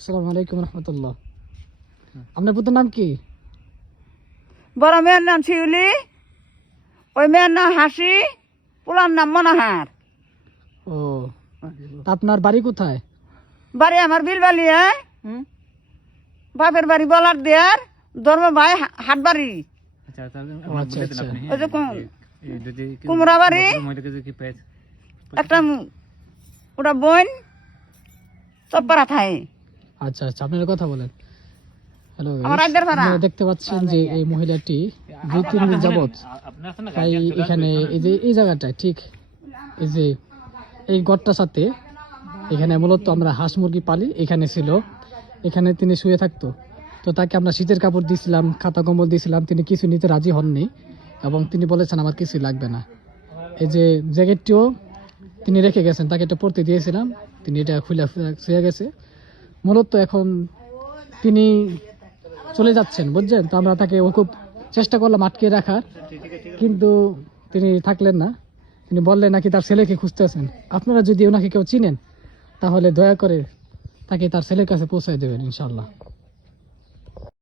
আসসালামু আলাইকুম রহমতুল্লাহ। আপনার পুত্রের নাম কি? বড় মেয়ের নাম শিউলি, ওই মেয়ের নাম হাসি, পোলার নাম মনোহার। ও, তা আপনার বাড়ি কোথায়? বাড়ি আমার বিলবালিয়া, বাপের বাড়ি বলার দেয়ার, ধর্ম ভাই হাট বাড়ি, ও আচ্ছা আচ্ছা। ওই যে কুমড়া বাড়ি একটা, ওটা বোন চপ্পারা থাই। আচ্ছা আচ্ছা, আপনার কথা বলেন। হ্যালো, আমার রাজ্যের ভাড়া। আপনারা দেখতে পাচ্ছেন যে এই মহিলাটি 2-3 দিন যাবত তাই এখানে এই যে এই জায়গাটায় ঠিক এই যে এই গড়টার সাথে এখানে মূলত আমরা হাঁস মুরগি পালি, এখানে ছিল, এখানে তিনি শুয়ে থাকতো। তো তাকে আমরা শীতের কাপড় দিয়েছিলাম, খাতা কম্বল দিয়েছিলাম, তিনি কিছু নিতে রাজি হননি এবং তিনি বলেছেন আমার কিছু লাগবে না। এই যে জ্যাকেটটিও তিনি রেখে গেছেন, তাকে এটা পরতে দিয়েছিলাম, তিনি এটা খুলে শুয়ে গেছে। মূলত এখন তিনি চলে যাচ্ছেন, বুঝছেন? তো আমরা তাকে খুব চেষ্টা করলাম আটকে রাখার, কিন্তু তিনি থাকলেন না। তিনি বললেন নাকি তার ছেলেকে খুঁজতেছেন। আপনারা যদি ওনাকে কেউ চিনেন তাহলে দয়া করে তাকে তার ছেলের কাছে পৌঁছায় দেবেন ইনশাল্লাহ।